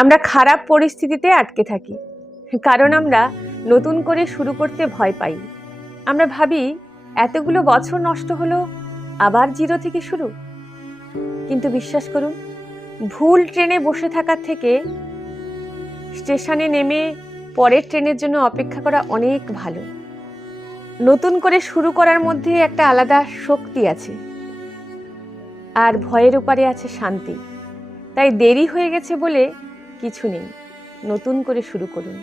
আমরা খারাপ পরিস্থিতিতে আটকে থাকি, কারণ আমরা নতুন করে শুরু করতে ভয় পাই। আমরা ভাবি এতগুলো বছর নষ্ট হলো, আবার জিরো থেকে শুরু। কিন্তু বিশ্বাস করুন, ভুল ট্রেনে বসে থাকার থেকে স্টেশনে নেমে পরের ট্রেনের জন্য অপেক্ষা করা অনেক ভালো। নতুন করে শুরু করার মধ্যে একটা আলাদা শক্তি আছে, আর ভয়ের উপরে আছে শান্তি। তাই দেরি হয়ে গেছে বলে কিছু নেই, নতুন করে শুরু করুন।